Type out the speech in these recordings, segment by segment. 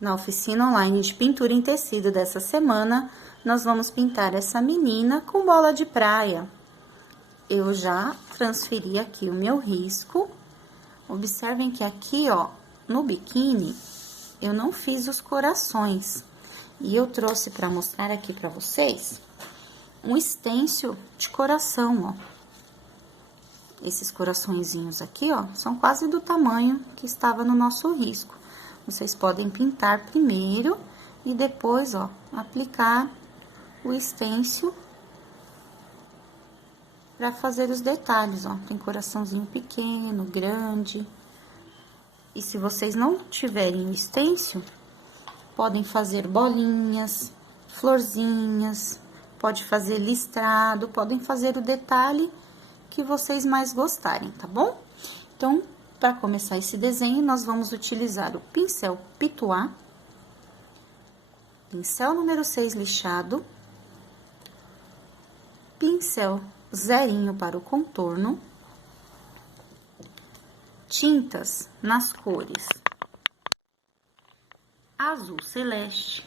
Na oficina online de pintura em tecido dessa semana, nós vamos pintar essa menina com bola de praia. Eu já transferi aqui o meu risco. Observem que aqui, ó, no biquíni, eu não fiz os corações. E eu trouxe para mostrar aqui para vocês um stencil de coração, ó. Esses coraçõezinhos aqui, ó, são quase do tamanho que estava no nosso risco. Vocês podem pintar primeiro e depois, ó, aplicar o stencil para fazer os detalhes, ó. Tem coraçãozinho pequeno, grande. E se vocês não tiverem o stencil, podem fazer bolinhas, florzinhas, pode fazer listrado, podem fazer o detalhe que vocês mais gostarem, tá bom? Então, para começar esse desenho, nós vamos utilizar o pincel Pituá, pincel número 6 lixado, pincel zerinho para o contorno, tintas nas cores azul celeste,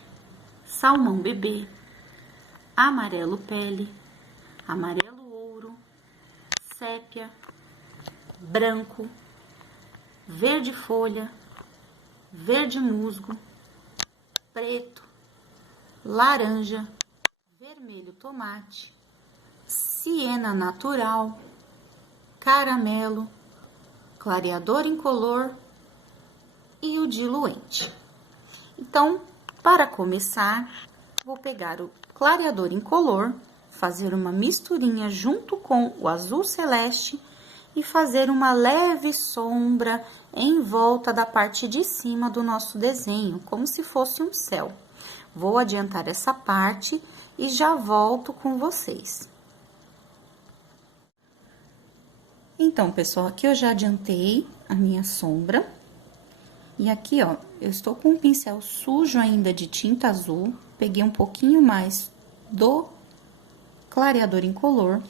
salmão bebê, amarelo pele, amarelo ouro, sépia, branco, verde folha, verde musgo, preto, laranja, vermelho tomate, siena natural, caramelo, clareador incolor e o diluente. Então, para começar, vou pegar o clareador incolor, fazer uma misturinha junto com o azul celeste e fazer uma leve sombra em volta da parte de cima do nosso desenho, como se fosse um céu. Vou adiantar essa parte e já volto com vocês. Então, pessoal, aqui eu já adiantei a minha sombra. E aqui, ó, eu estou com um pincel sujo ainda de tinta azul, peguei um pouquinho mais do clareador incolor.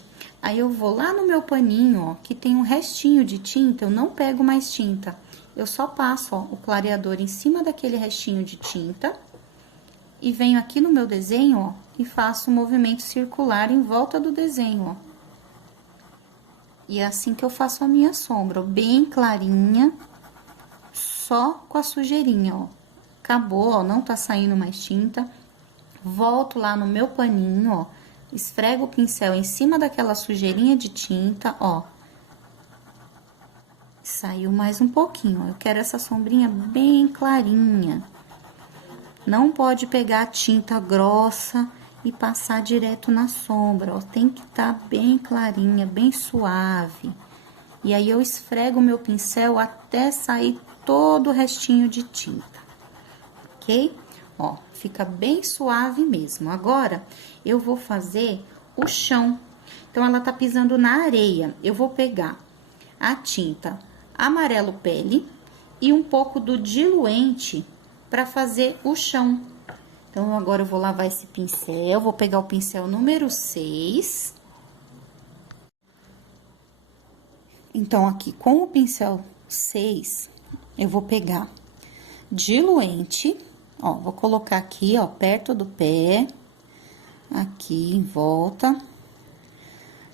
Aí, eu vou lá no meu paninho, ó, que tem um restinho de tinta, eu não pego mais tinta. Eu só passo, ó, o clareador em cima daquele restinho de tinta. E venho aqui no meu desenho, ó, e faço um movimento circular em volta do desenho, ó. E é assim que eu faço a minha sombra, ó, bem clarinha, só com a sujeirinha, ó. Acabou, ó, não tá saindo mais tinta. Volto lá no meu paninho, ó, esfrego o pincel em cima daquela sujeirinha de tinta, ó. Saiu mais um pouquinho, ó. Eu quero essa sombrinha bem clarinha. Não pode pegar a tinta grossa e passar direto na sombra, ó. Tem que estar bem clarinha, bem suave. E aí, eu esfrego o meu pincel até sair todo o restinho de tinta, ok? Ó, fica bem suave mesmo. Agora, eu vou fazer o chão. Então, ela tá pisando na areia. Eu vou pegar a tinta amarelo pele e um pouco do diluente para fazer o chão. Então, agora eu vou lavar esse pincel, vou pegar o pincel número 6. Então, aqui, com o pincel 6, eu vou pegar diluente, ó, vou colocar aqui, ó, perto do pé, aqui em volta.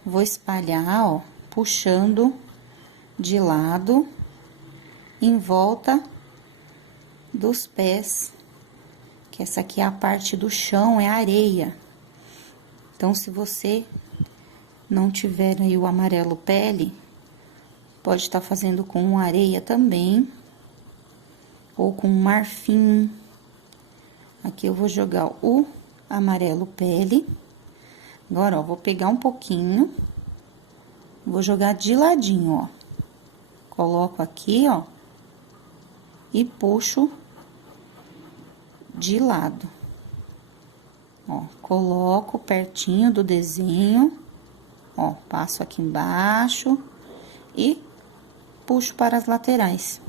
Vou espalhar, ó, puxando de lado, em volta dos pés, que essa aqui é a parte do chão, é a areia. Então, se você não tiver aí o amarelo pele, pode estar fazendo com areia também, ou com marfim. Aqui eu vou jogar o amarelo pele. Agora, ó, vou pegar um pouquinho, vou jogar de ladinho, ó. Coloco aqui, ó, e puxo de lado. Ó, coloco pertinho do desenho, ó, passo aqui embaixo e puxo para as laterais.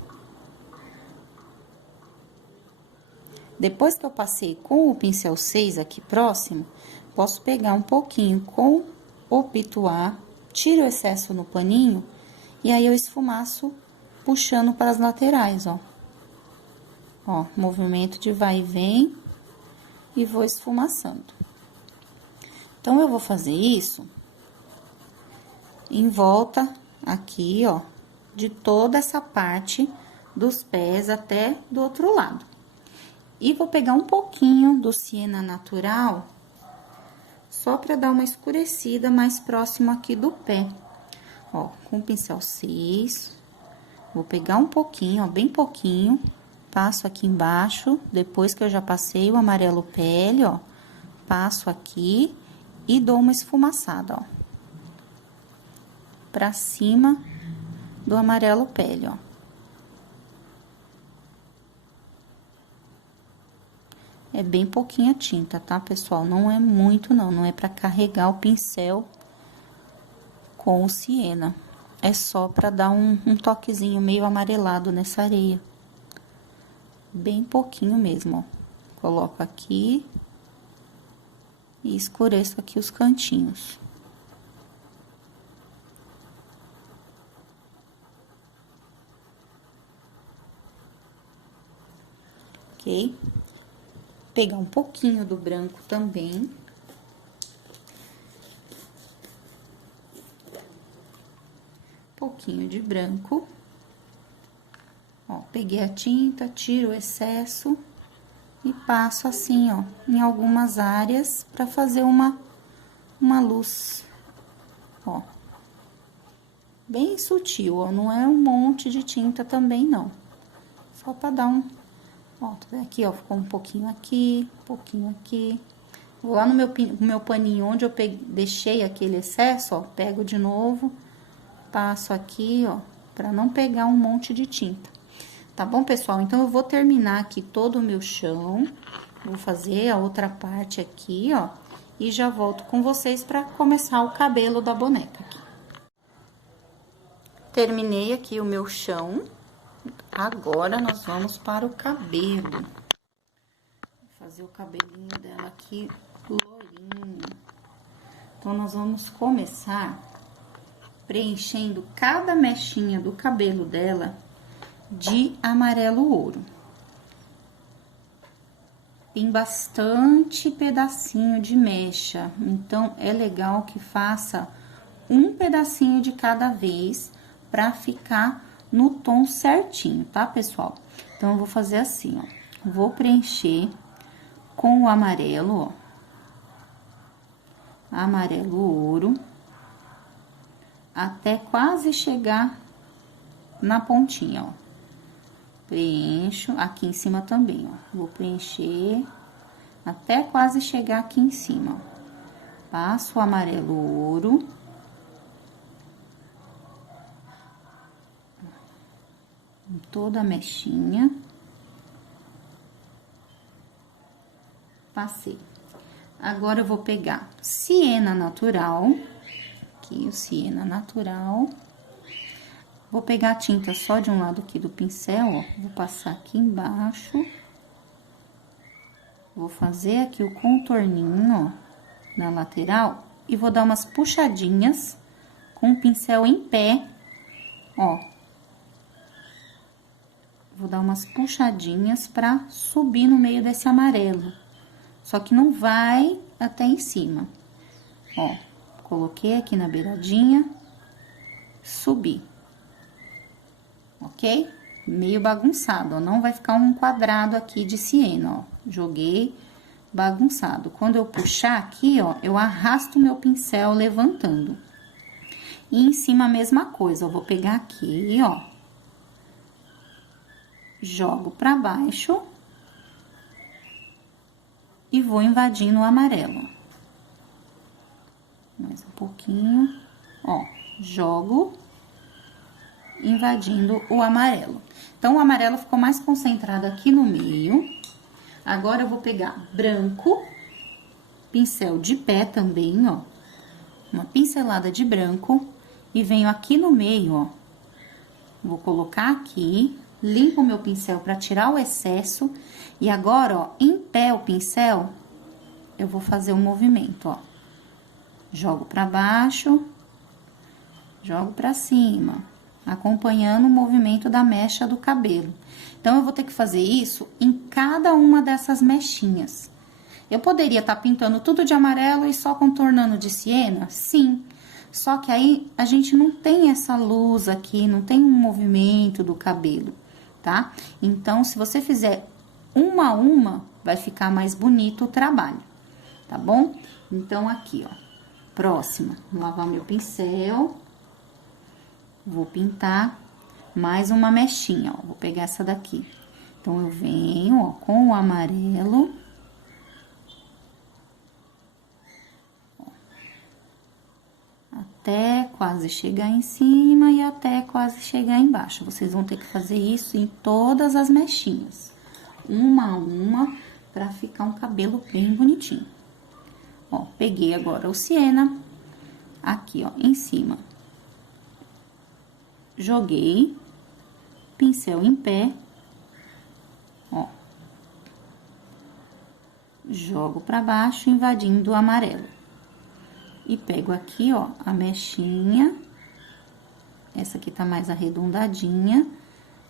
Depois que eu passei com o pincel 6 aqui próximo, posso pegar um pouquinho com o pituá, tiro o excesso no paninho, e aí eu esfumaço puxando para as laterais, ó. Ó, movimento de vai e vem e vou esfumaçando. Então, eu vou fazer isso em volta aqui, ó, de toda essa parte dos pés até do outro lado. E vou pegar um pouquinho do siena natural, só pra dar uma escurecida mais próximo aqui do pé. Ó, com o pincel 6, vou pegar um pouquinho, ó, bem pouquinho, passo aqui embaixo, depois que eu já passei o amarelo pele, ó, passo aqui e dou uma esfumaçada, ó, pra cima do amarelo pele, ó. É bem pouquinha tinta, tá, pessoal? Não é muito, não. Não é pra carregar o pincel com o siena. É só pra dar um toquezinho meio amarelado nessa areia. Bem pouquinho mesmo, ó. Coloco aqui e escureço aqui os cantinhos. Ok? Pegar um pouquinho do branco também. Pouquinho de branco. Ó, peguei a tinta, tiro o excesso e passo assim, ó, em algumas áreas pra fazer uma luz, ó. Bem sutil, ó, não é um monte de tinta também, não. Só pra dar um... Ó, tá vendo aqui, ó, ficou um pouquinho aqui, um pouquinho aqui. Vou lá no meu paninho onde eu deixei aquele excesso, ó, pego de novo, passo aqui, ó, pra não pegar um monte de tinta. Tá bom, pessoal? Então, eu vou terminar aqui todo o meu chão, vou fazer a outra parte aqui, ó, e já volto com vocês pra começar o cabelo da boneca aqui. Terminei aqui o meu chão. Agora, nós vamos para o cabelo. Vou fazer o cabelinho dela aqui lourinho. Então, nós vamos começar preenchendo cada mechinha do cabelo dela de amarelo ouro. Tem bastante pedacinho de mecha, então, é legal que faça um pedacinho de cada vez pra ficar no tom certinho, tá, pessoal? Então, eu vou fazer assim, ó. Vou preencher com o amarelo, ó. Amarelo ouro. Até quase chegar na pontinha, ó. Preencho aqui em cima também, ó. Vou preencher até quase chegar aqui em cima, ó. Passo o amarelo ouro. Toda a mechinha. Passei. Agora, eu vou pegar siena natural. Aqui, o siena natural. Vou pegar a tinta só de um lado aqui do pincel, ó. Vou passar aqui embaixo. Vou fazer aqui o contorninho, ó, na lateral. E vou dar umas puxadinhas com o pincel em pé, ó. Vou dar umas puxadinhas pra subir no meio desse amarelo. Só que não vai até em cima. Ó, coloquei aqui na beiradinha, subi. Ok? Meio bagunçado, ó. Não vai ficar um quadrado aqui de siena, ó. Joguei bagunçado. Quando eu puxar aqui, ó, eu arrasto o meu pincel levantando. E em cima a mesma coisa, eu vou pegar aqui, ó. Jogo pra baixo. E vou invadindo o amarelo. Mais um pouquinho. Ó, jogo, invadindo o amarelo. Então, o amarelo ficou mais concentrado aqui no meio. Agora, eu vou pegar branco, pincel de pé também, ó. Uma pincelada de branco. E venho aqui no meio, ó. Vou colocar aqui, limpo o meu pincel pra tirar o excesso. E agora, ó, em pé o pincel, eu vou fazer um movimento, ó. Jogo pra baixo, jogo pra cima, acompanhando o movimento da mecha do cabelo. Então, eu vou ter que fazer isso em cada uma dessas mechinhas. Eu poderia estar pintando tudo de amarelo e só contornando de siena? Sim. Só que aí, a gente não tem essa luz aqui, não tem um movimento do cabelo, tá? Então, se você fizer uma a uma, vai ficar mais bonito o trabalho, tá bom? Então, aqui, ó, próxima, vou lavar meu pincel, vou pintar mais uma mechinha, ó, vou pegar essa daqui. Então, eu venho, ó, com o amarelo, ó, até quase chegar em cima e até quase chegar embaixo. Vocês vão ter que fazer isso em todas as mechinhas, uma a uma, pra ficar um cabelo bem bonitinho. Ó, peguei agora o siena, aqui, ó, em cima. Joguei, pincel em pé, ó. Jogo pra baixo, invadindo o amarelo. E pego aqui, ó, a mechinha, essa aqui tá mais arredondadinha,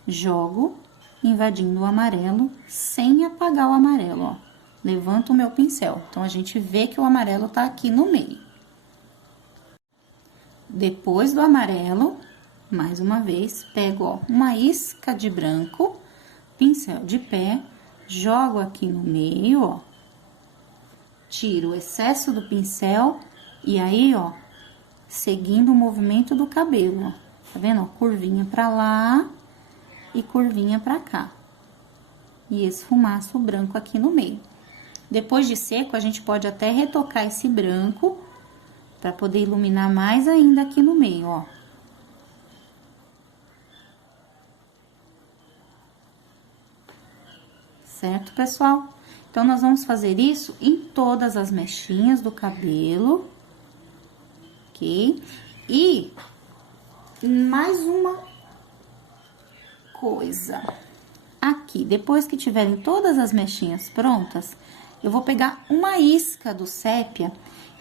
jogo, invadindo o amarelo, sem apagar o amarelo, ó. Levanto o meu pincel. Então, a gente vê que o amarelo tá aqui no meio. Depois do amarelo, mais uma vez, pego, ó, uma isca de branco, pincel de pé, jogo aqui no meio, ó. Tiro o excesso do pincel e aí, ó, seguindo o movimento do cabelo, ó. Tá vendo, ó? Curvinha pra lá e curvinha pra cá. E esfumaço branco aqui no meio. Depois de seco, a gente pode até retocar esse branco pra poder iluminar mais ainda aqui no meio, ó. Certo, pessoal? Então, nós vamos fazer isso em todas as mechinhas do cabelo, ok? E mais uma coisa. Aqui, depois que tiverem todas as mechinhas prontas, eu vou pegar uma isca do sépia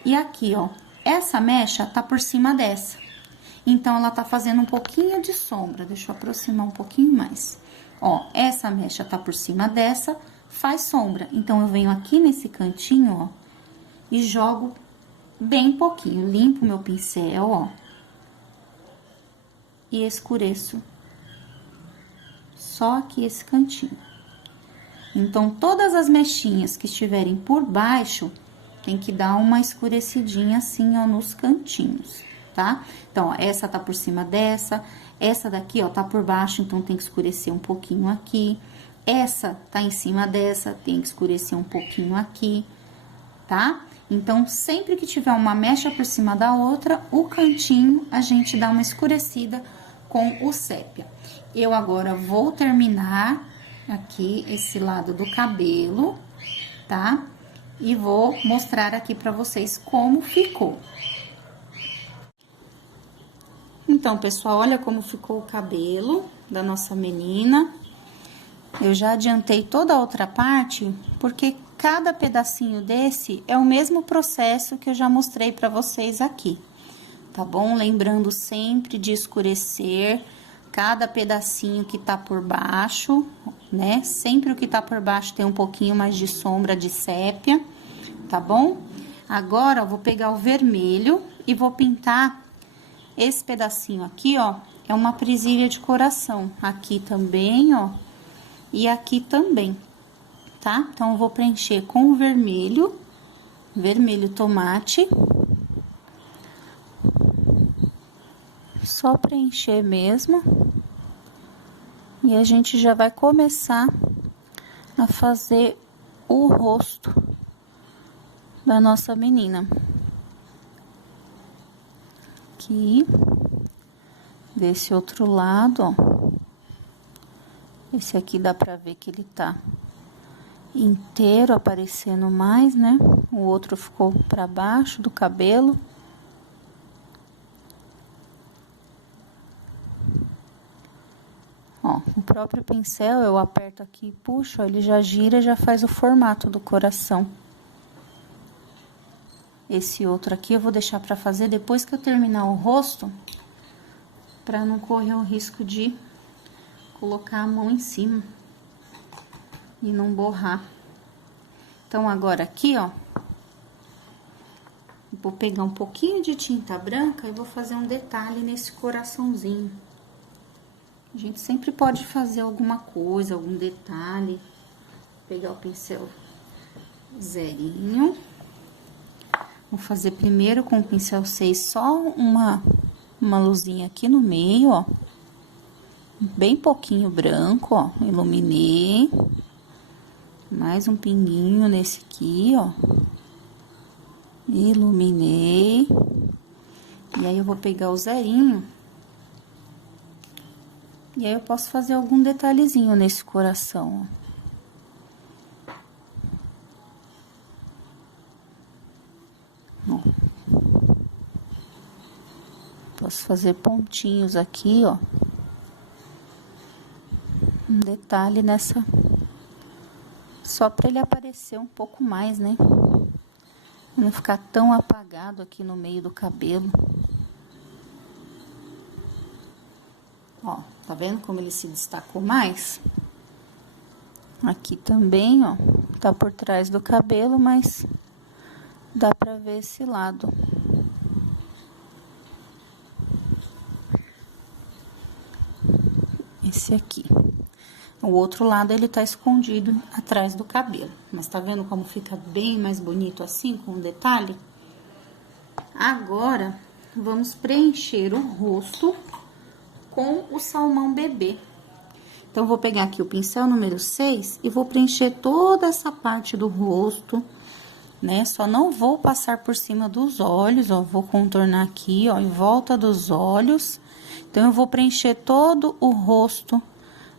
e aqui, ó, essa mecha tá por cima dessa. Então, ela tá fazendo um pouquinho de sombra. Deixa eu aproximar um pouquinho mais. Ó, essa mecha tá por cima dessa, faz sombra. Então, eu venho aqui nesse cantinho, ó, e jogo bem pouquinho. Limpo meu pincel, ó, e escureço só aqui esse cantinho. Então, todas as mechinhas que estiverem por baixo, tem que dar uma escurecidinha assim, ó, nos cantinhos, tá? Então, ó, essa tá por cima dessa, essa daqui, ó, tá por baixo, então tem que escurecer um pouquinho aqui. Essa tá em cima dessa, tem que escurecer um pouquinho aqui, tá? Então, sempre que tiver uma mecha por cima da outra, o cantinho a gente dá uma escurecida com o sépia. Eu agora vou terminar aqui esse lado do cabelo, tá? E vou mostrar aqui pra vocês como ficou. Então, pessoal, olha como ficou o cabelo da nossa menina. Eu já adiantei toda a outra parte, porque cada pedacinho desse é o mesmo processo que eu já mostrei pra vocês aqui, tá bom? Lembrando sempre de escurecer cada pedacinho que tá por baixo, né? Sempre o que tá por baixo tem um pouquinho mais de sombra de sépia, tá bom? Agora, eu vou pegar o vermelho e vou pintar esse pedacinho aqui, ó, é uma presilha de coração. Aqui também, ó, e aqui também, tá? Então, eu vou preencher com o vermelho, vermelho tomate. Só preencher mesmo. E a gente já vai começar a fazer o rosto da nossa menina. Aqui, desse outro lado, ó. Esse aqui dá pra ver que ele tá inteiro aparecendo mais, né? O outro ficou pra baixo do cabelo. Ó, o próprio pincel, eu aperto aqui e puxo, ó, ele já gira, já faz o formato do coração. Esse outro aqui eu vou deixar pra fazer depois que eu terminar o rosto, pra não correr o risco de colocar a mão em cima, e não borrar. Então, agora aqui, ó, vou pegar um pouquinho de tinta branca e vou fazer um detalhe nesse coraçãozinho. A gente sempre pode fazer alguma coisa, algum detalhe. Vou pegar o pincel zerinho. Vou fazer primeiro com o pincel 6 só uma luzinha aqui no meio, ó. Bem pouquinho branco, ó. Iluminei. Mais um pinguinho nesse aqui, ó. Iluminei. E aí, eu vou pegar o zerinho. E aí, eu posso fazer algum detalhezinho nesse coração, ó. Posso fazer pontinhos aqui, ó. Um detalhe nessa... Só pra ele aparecer um pouco mais, né? Não ficar tão apagado aqui no meio do cabelo. Ó, tá vendo como ele se destacou mais? Aqui também, ó, tá por trás do cabelo, mas dá pra ver esse lado. Esse aqui. O outro lado, ele tá escondido atrás do cabelo. Mas tá vendo como fica bem mais bonito assim, com um detalhe? Agora, vamos preencher o rosto com o salmão bebê. Então, vou pegar aqui o pincel número 6 e vou preencher toda essa parte do rosto, né? Só não vou passar por cima dos olhos, ó. Vou contornar aqui, ó, em volta dos olhos. Então, eu vou preencher todo o rosto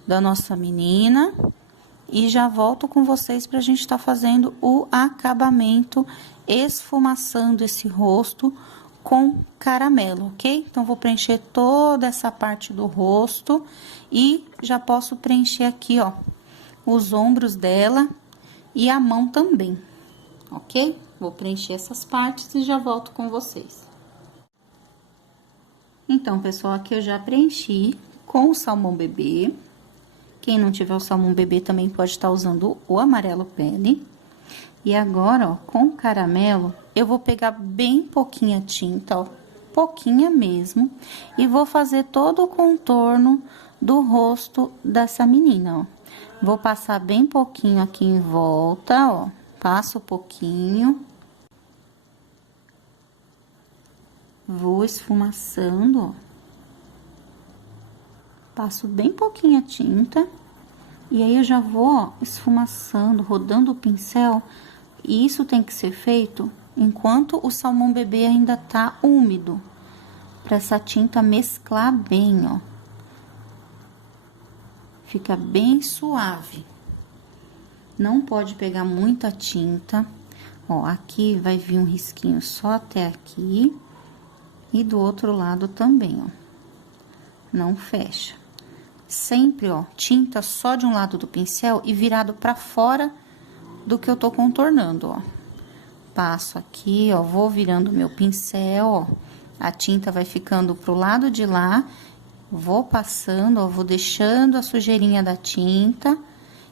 da nossa menina e já volto com vocês pra gente tá fazendo o acabamento, esfumaçando esse rosto com caramelo, ok? Então, vou preencher toda essa parte do rosto e já posso preencher aqui, ó, os ombros dela e a mão também, ok? Vou preencher essas partes e já volto com vocês. Então, pessoal, aqui eu já preenchi com o salmão bebê. Quem não tiver o salmão bebê também pode estar usando o amarelo pele. E agora, ó, com o caramelo, eu vou pegar bem pouquinha tinta, ó, pouquinha mesmo, e vou fazer todo o contorno do rosto dessa menina, ó. Vou passar bem pouquinho aqui em volta, ó, passo pouquinho. Vou esfumaçando, ó. Passo bem pouquinha tinta, e aí eu já vou, ó, esfumaçando, rodando o pincel, e isso tem que ser feito enquanto o salmão bebê ainda tá úmido, pra essa tinta mesclar bem, ó. Fica bem suave. Não pode pegar muita tinta, ó, aqui vai vir um risquinho só até aqui, e do outro lado também, ó. Não fecha. Sempre, ó, tinta só de um lado do pincel e virado pra fora do que eu tô contornando, ó. Passo aqui, ó, vou virando meu pincel, ó. A tinta vai ficando pro lado de lá, vou passando, ó, vou deixando a sujeirinha da tinta.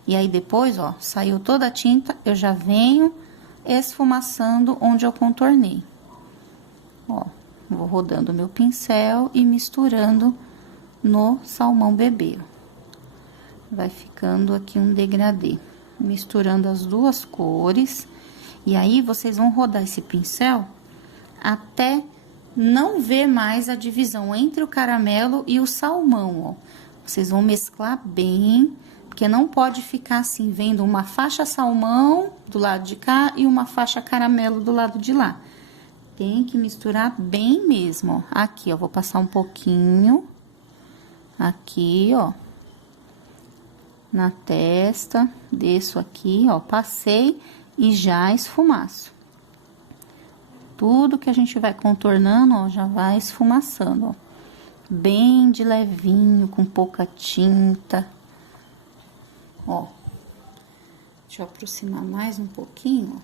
E aí, depois, ó, saiu toda a tinta, eu já venho esfumaçando onde eu contornei. Ó, vou rodando meu pincel e misturando no salmão bebê. Vai ficando aqui um degradê, misturando as duas cores. E aí, vocês vão rodar esse pincel até não ver mais a divisão entre o caramelo e o salmão, ó. Vocês vão mesclar bem, porque não pode ficar assim, vendo uma faixa salmão do lado de cá e uma faixa caramelo do lado de lá. Tem que misturar bem mesmo, ó. Aqui, ó, vou passar um pouquinho. Aqui, ó, na testa, desço aqui, ó, passei e já esfumaço. Tudo que a gente vai contornando, ó, já vai esfumaçando, ó. Bem de levinho, com pouca tinta. Ó, deixa eu aproximar mais um pouquinho,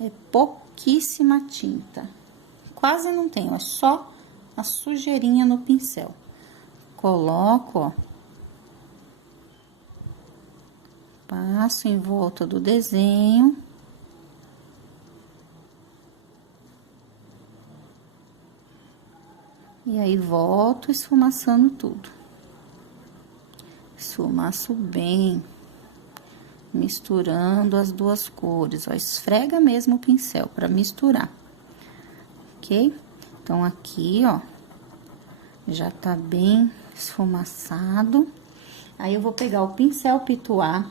ó. É pouquíssima tinta. Quase não tem, ó, é só a sujeirinha no pincel. Coloco, ó, Passo em volta do desenho. E aí, volto esfumaçando tudo. Esfumaço bem, misturando as duas cores, ó. Esfrega mesmo o pincel pra misturar, ok? Então, aqui, ó, já tá bem esfumaçado. Aí, eu vou pegar o pincel pituá,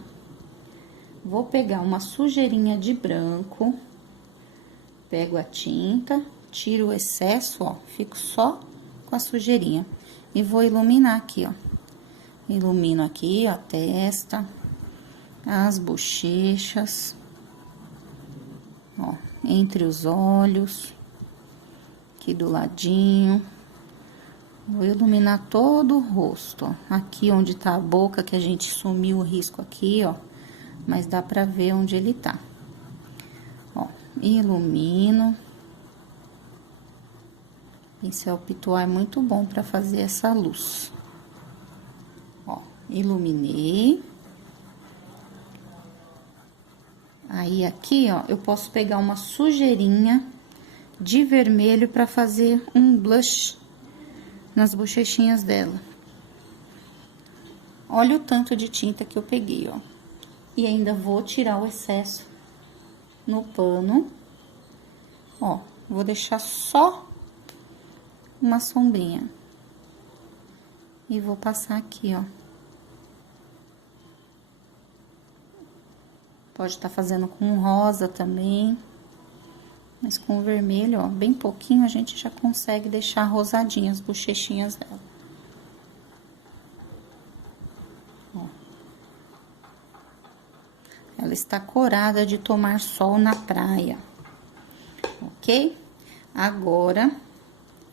vou pegar uma sujeirinha de branco, pego a tinta, tiro o excesso, ó, fico só com a sujeirinha. E vou iluminar aqui, ó. Ilumino aqui, ó, a testa, as bochechas, ó, entre os olhos, aqui do ladinho. Vou iluminar todo o rosto, ó. Aqui onde tá a boca, que a gente sumiu o risco aqui, ó, mas dá pra ver onde ele tá. Ó, ilumino. Pincel pituá é muito bom pra fazer essa luz. Ó, iluminei. Aí, aqui, ó, eu posso pegar uma sujeirinha de vermelho pra fazer um blush nas bochechinhas dela. Olha o tanto de tinta que eu peguei, ó. E ainda vou tirar o excesso no pano. Ó, vou deixar só uma sombrinha. E vou passar aqui, ó. Pode estar fazendo com rosa também. Mas com vermelho, ó, bem pouquinho, a gente já consegue deixar rosadinhas as bochechinhas dela. Ó. Ela está corada de tomar sol na praia. Ok? Agora,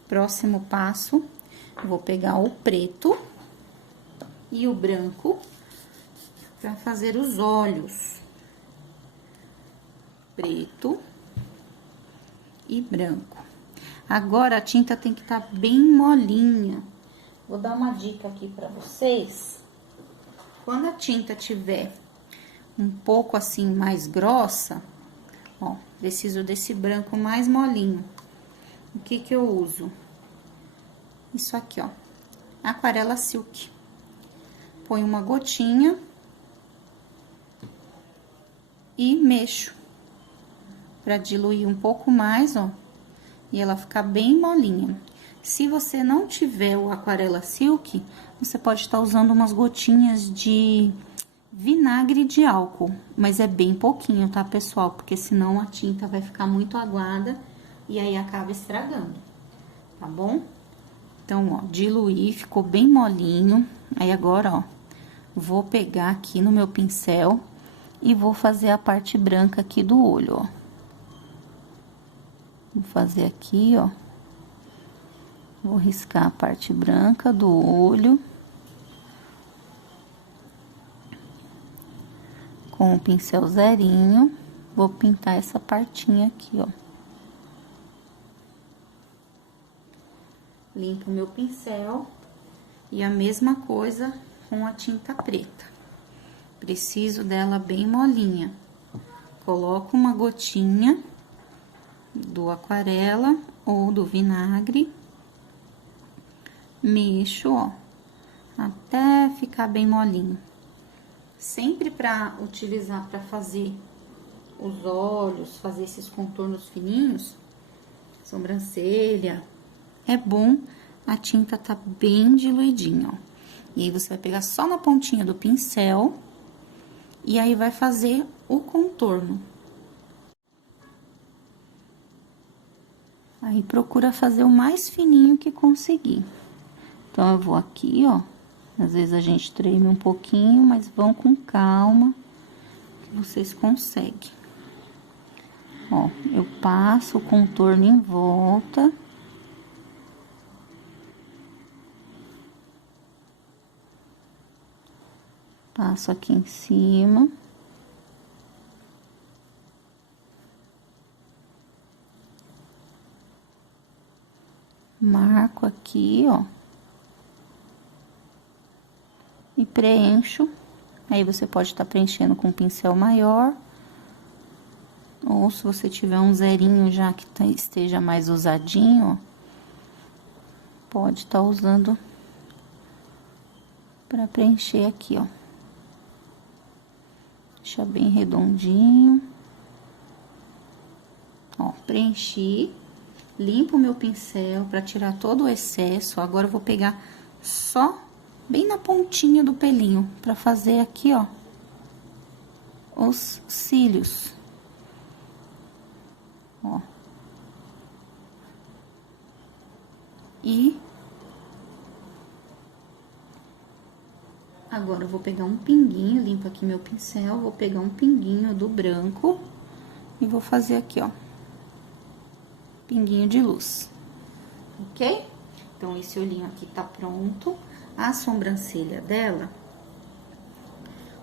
próximo passo, eu vou pegar o preto e o branco para fazer os olhos. Preto e branco. Agora, a tinta tem que estar bem molinha. Vou dar uma dica aqui para vocês. Quando a tinta tiver um pouco assim mais grossa, ó, preciso desse branco mais molinho. O que que eu uso? Isso aqui, ó, aquarela silk. Põe uma gotinha e mexo para diluir um pouco mais, ó, e ela ficar bem molinha. Se você não tiver o aquarela silk, você pode estar usando umas gotinhas de vinagre de álcool, mas é bem pouquinho, tá, pessoal? Porque senão a tinta vai ficar muito aguada e aí acaba estragando, tá bom? Então, ó, diluí, ficou bem molinho. Aí, agora, ó, vou pegar aqui no meu pincel e vou fazer a parte branca aqui do olho, ó. Vou fazer aqui, ó. Vou riscar a parte branca do olho. Com o pincel zerinho, vou pintar essa partinha aqui, ó. Limpo o meu pincel e a mesma coisa com a tinta preta. Preciso dela bem molinha. Coloco uma gotinha do aquarela ou do vinagre. Mexo, ó, até ficar bem molinho. Sempre para utilizar para fazer os olhos, fazer esses contornos fininhos, sobrancelha, é bom a tinta tá bem diluidinha, ó. E aí, você vai pegar só na pontinha do pincel e aí vai fazer o contorno. Aí, procura fazer o mais fininho que conseguir. Então, eu vou aqui, ó. Às vezes a gente treme um pouquinho, mas vão com calma, que vocês conseguem. Ó, eu passo o contorno em volta. Passo aqui em cima. Marco aqui, ó. E preencho Aí, você pode estar preenchendo com um pincel maior. Ou se você tiver um zerinho já que esteja mais usadinho, ó, pode estar usando para preencher aqui, ó. Deixa bem redondinho. Ó, preenchi. Limpo o meu pincel para tirar todo o excesso. Agora, eu vou pegar só bem na pontinha do pelinho para fazer aqui, ó, os cílios. Ó. E agora eu vou pegar um pinguinho, limpo aqui meu pincel, vou pegar um pinguinho do branco e vou fazer aqui, ó, pinguinho de luz, ok? Então, esse olhinho aqui tá pronto. A sobrancelha dela,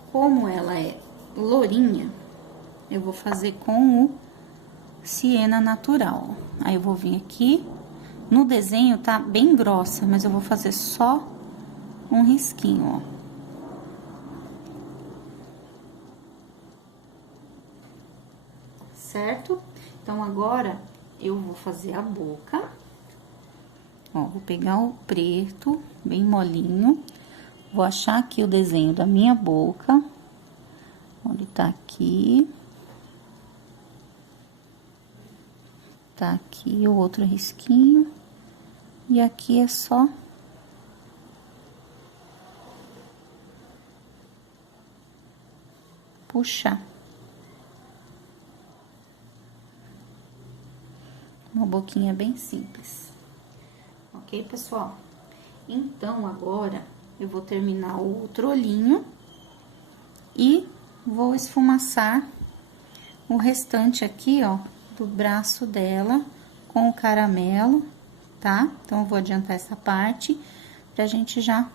como ela é lourinha, eu vou fazer com o siena natural. Aí, eu vou vir aqui, no desenho tá bem grossa, mas eu vou fazer só um risquinho, ó. Certo? Então, agora, eu vou fazer a boca. Ó, vou pegar o preto, bem molinho. Vou achar aqui o desenho da minha boca. Ele tá aqui. Tá aqui o outro risquinho. E aqui é só puxar. Uma boquinha bem simples. Ok, pessoal? Então, agora, eu vou terminar o outro olhinho e vou esfumaçar o restante aqui, ó, do braço dela com o caramelo, tá? Então, eu vou adiantar essa parte pra gente já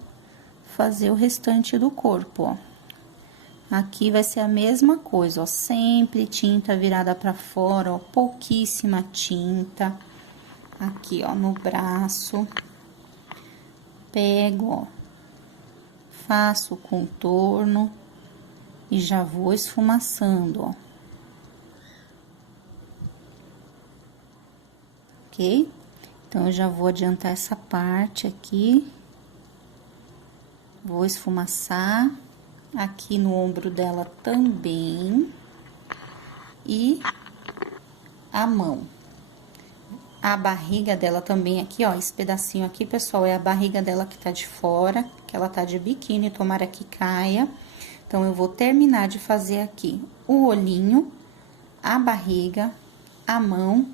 fazer o restante do corpo, ó. Aqui vai ser a mesma coisa, ó, sempre tinta virada pra fora, ó, pouquíssima tinta. Aqui, ó, no braço. Pego, ó, faço o contorno e já vou esfumaçando, ó. Ok? Então, eu já vou adiantar essa parte aqui. Vou esfumaçar aqui no ombro dela também. E a mão. A barriga dela também aqui, ó, esse pedacinho aqui, pessoal, é a barriga dela que tá de fora, que ela tá de biquíni, tomara que caia. Então, eu vou terminar de fazer aqui o olhinho, a barriga, a mão,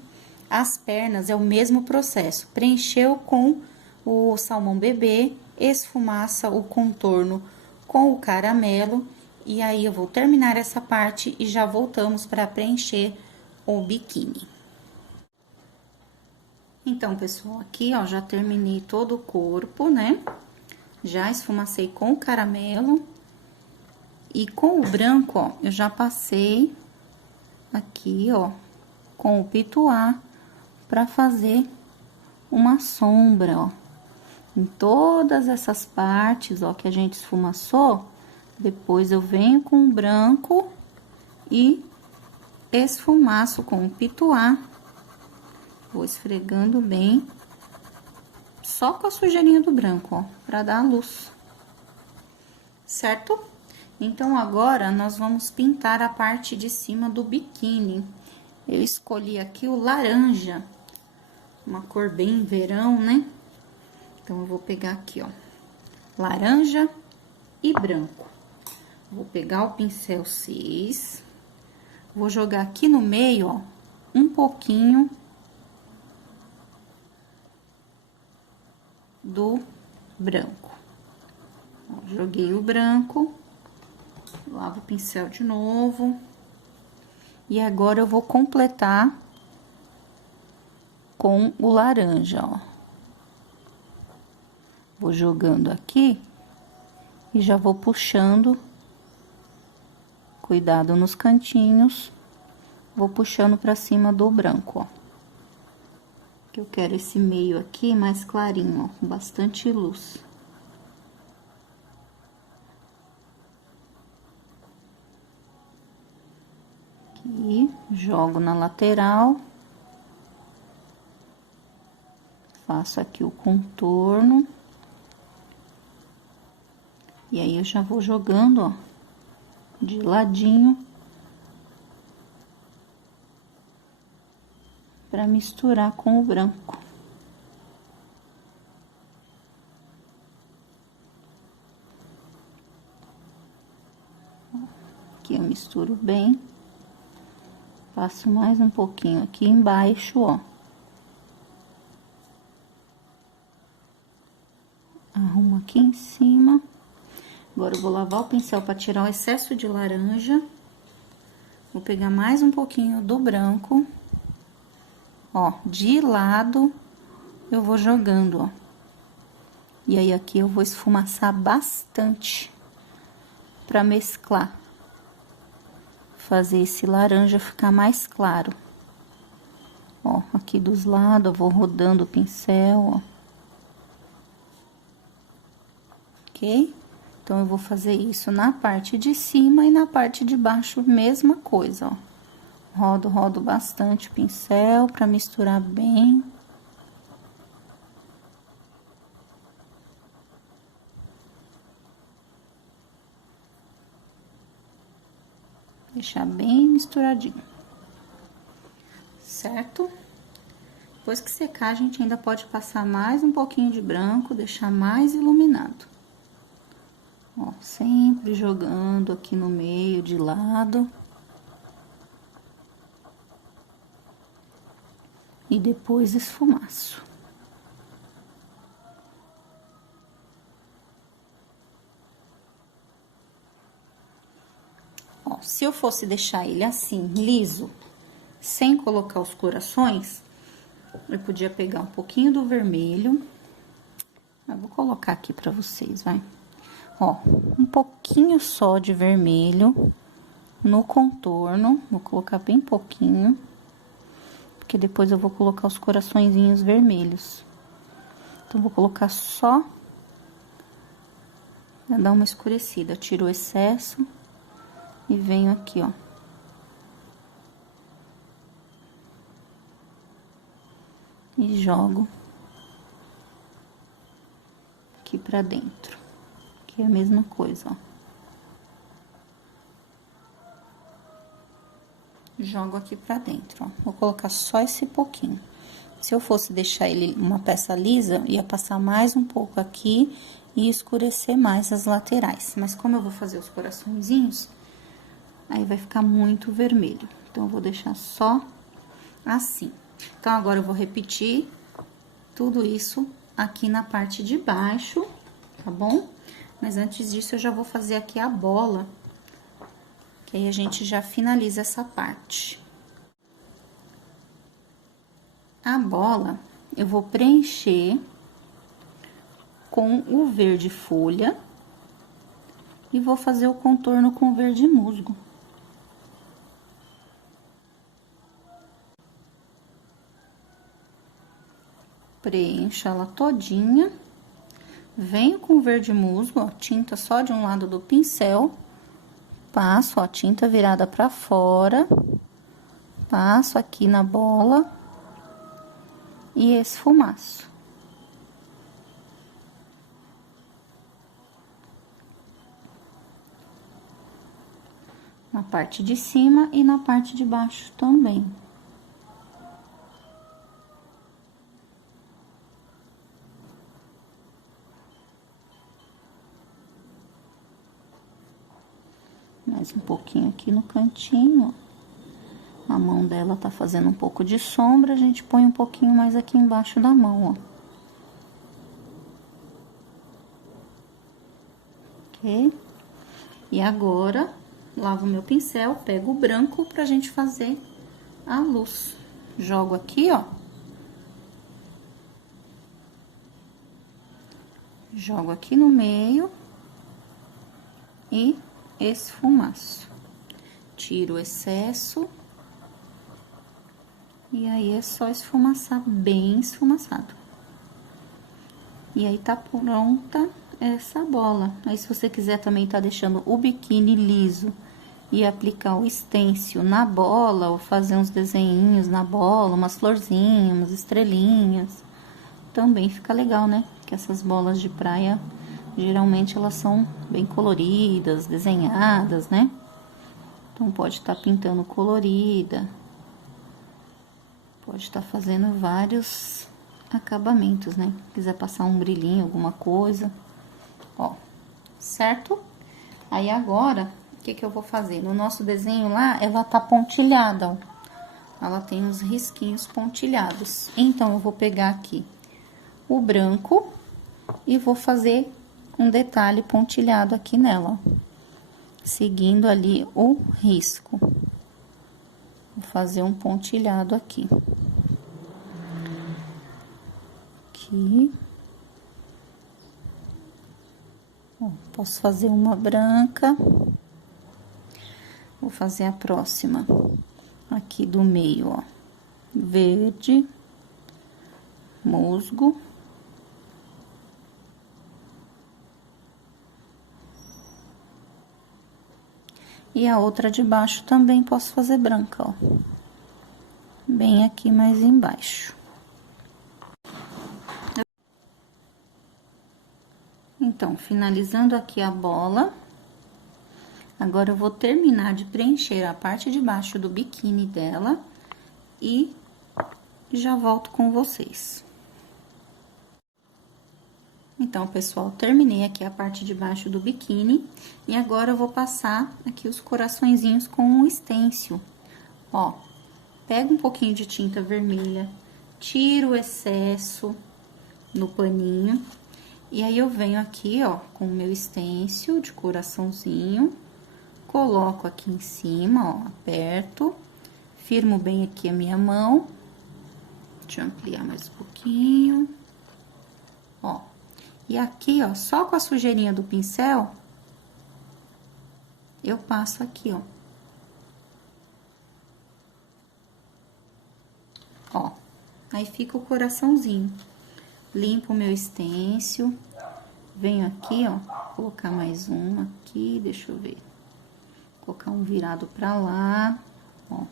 as pernas, é o mesmo processo. Preencheu com o salmão bebê, esfumaça o contorno com o caramelo, e aí eu vou terminar essa parte e já voltamos para preencher o biquíni. Então, pessoal, aqui, ó, já terminei todo o corpo, né? Já esfumacei com o caramelo. E com o branco, ó, eu já passei aqui, ó, com o pituá, pra fazer uma sombra, ó. Em todas essas partes, ó, que a gente esfumaçou, depois eu venho com o branco e esfumaço com o pituá. Vou esfregando bem, só com a sujeirinha do branco, ó, pra dar a luz. Certo? Então, agora, nós vamos pintar a parte de cima do biquíni. Eu escolhi aqui o laranja, uma cor bem verão, né? Então, eu vou pegar aqui, ó, laranja e branco. Vou pegar o pincel 6, vou jogar aqui no meio, ó, um pouquinho do branco. Ó, joguei o branco, lavo o pincel de novo. E agora, eu vou completar com o laranja, ó. Vou jogando aqui e já vou puxando. Cuidado nos cantinhos. Vou puxando pra cima do branco, ó. Que eu quero esse meio aqui mais clarinho, ó, com bastante luz. Aqui, jogo na lateral. Faço aqui o contorno. E aí, eu já vou jogando, ó, de ladinho. Pra misturar com o branco. Aqui eu misturo bem. Passo mais um pouquinho aqui embaixo, ó. Arrumo aqui em cima. Agora, eu vou lavar o pincel para tirar o excesso de laranja. Vou pegar mais um pouquinho do branco. Ó, de lado, eu vou jogando, ó. E aí, aqui eu vou esfumaçar bastante pra mesclar. Fazer esse laranja ficar mais claro. Ó, aqui dos lados, eu vou rodando o pincel, ó. Ok? Então, eu vou fazer isso na parte de cima e na parte de baixo, mesma coisa, ó. Rodo bastante o pincel pra misturar bem. Deixar bem misturadinho. Certo? Depois que secar, a gente ainda pode passar mais um pouquinho de branco, deixar mais iluminado. Ó, sempre jogando aqui no meio, de lado. E depois esfumaço. Ó, se eu fosse deixar ele assim, liso, sem colocar os corações, eu podia pegar um pouquinho do vermelho. Eu vou colocar aqui pra vocês, vai. Ó, um pouquinho só de vermelho no contorno. Vou colocar bem pouquinho. Porque depois eu vou colocar os coraçõezinhos vermelhos. Então, vou colocar só pra dar uma escurecida. Tiro o excesso e venho aqui, ó. E jogo aqui pra dentro. Aqui é a mesma coisa, ó. Jogo aqui pra dentro, ó. Vou colocar só esse pouquinho. Se eu fosse deixar ele uma peça lisa, ia passar mais um pouco aqui e escurecer mais as laterais. Mas como eu vou fazer os coraçõezinhos, aí vai ficar muito vermelho. Então, eu vou deixar só assim. Então, agora eu vou repetir tudo isso aqui na parte de baixo, tá bom? Mas antes disso, eu já vou fazer aqui a bola, que aí a gente já finaliza essa parte. A bola, eu vou preencher com o verde folha e vou fazer o contorno com verde musgo. Preencho ela todinha. Venho com verde musgo, ó, tinta só de um lado do pincel. Passo, ó, tinta virada pra fora. Passo aqui na bola. E esfumaço. Na parte de cima e na parte de baixo também. Mais um pouquinho aqui no cantinho, ó. A mão dela tá fazendo um pouco de sombra, a gente põe um pouquinho mais aqui embaixo da mão, ó. Ok? E agora, lavo meu pincel, pego o branco pra gente fazer a luz. Jogo aqui, ó. Jogo aqui no meio e esfumaço. Tiro o excesso. E aí, é só esfumaçar, bem esfumaçado. E aí, tá pronta essa bola. Aí, se você quiser também tá deixando o biquíni liso e aplicar o stencil na bola, ou fazer uns desenhinhos na bola, umas florzinhas, umas estrelinhas, também fica legal, né? Que essas bolas de praia, geralmente elas são bem coloridas, desenhadas, né? Então, pode estar pintando colorida, pode estar fazendo vários acabamentos, né? Quiser passar um brilhinho, alguma coisa, ó, certo? Aí, agora, o que que eu vou fazer? No nosso desenho lá, ela tá pontilhada, ó. Ela tem uns risquinhos pontilhados. Então, eu vou pegar aqui o branco e vou fazer um detalhe pontilhado aqui nela, ó. Seguindo ali o risco. Vou fazer um pontilhado aqui. Aqui. Ó, posso fazer uma branca. Vou fazer a próxima. Aqui do meio, ó. Verde. Musgo. E a outra de baixo também posso fazer branca, ó. Bem aqui mais embaixo. Então, finalizando aqui a bola, agora eu vou terminar de preencher a parte de baixo do biquíni dela e já volto com vocês. Então, pessoal, terminei aqui a parte de baixo do biquíni e agora eu vou passar aqui os coraçõezinhos com o stencil. Ó, pega um pouquinho de tinta vermelha, tiro o excesso no paninho e aí eu venho aqui, ó, com o meu stencil de coraçãozinho, coloco aqui em cima, ó, aperto, firmo bem aqui a minha mão. Deixa eu ampliar mais um pouquinho, ó. E aqui, ó, só com a sujeirinha do pincel, eu passo aqui, ó. Ó, aí fica o coraçãozinho. Limpo o meu stencil, venho aqui, ó, colocar mais um aqui, deixa eu ver. Colocar um virado pra lá, ó.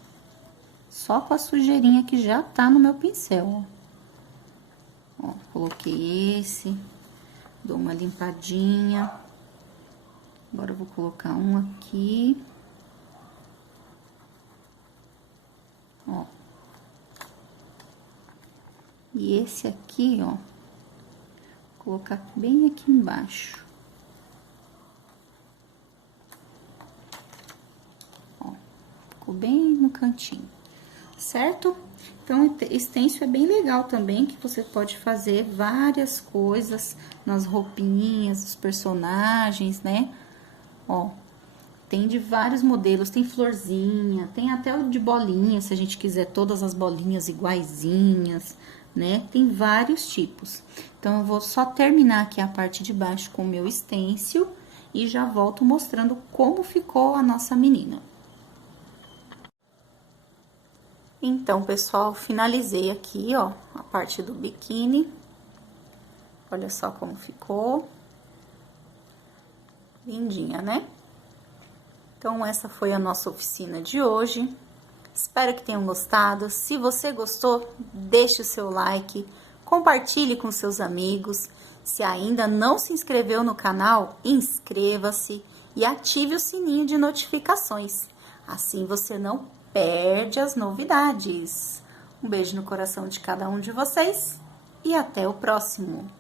Só com a sujeirinha que já tá no meu pincel, ó. Ó, coloquei esse. Dou uma limpadinha. Agora, eu vou colocar um aqui. Ó. E esse aqui, ó, vou colocar bem aqui embaixo. Ó, ficou bem no cantinho, certo? Então, stencil é bem legal também, que você pode fazer várias coisas nas roupinhas, dos personagens, né? Ó, tem de vários modelos, tem florzinha, tem até o de bolinha, se a gente quiser todas as bolinhas iguaizinhas, né? Tem vários tipos. Então, eu vou só terminar aqui a parte de baixo com o meu stencil e já volto mostrando como ficou a nossa menina. Então, pessoal, finalizei aqui, ó, a parte do biquíni. Olha só como ficou. Lindinha, né? Então, essa foi a nossa oficina de hoje. Espero que tenham gostado. Se você gostou, deixe o seu like, compartilhe com seus amigos. Se ainda não se inscreveu no canal, inscreva-se e ative o sininho de notificações. Assim você não perde as novidades. Um beijo no coração de cada um de vocês e até o próximo.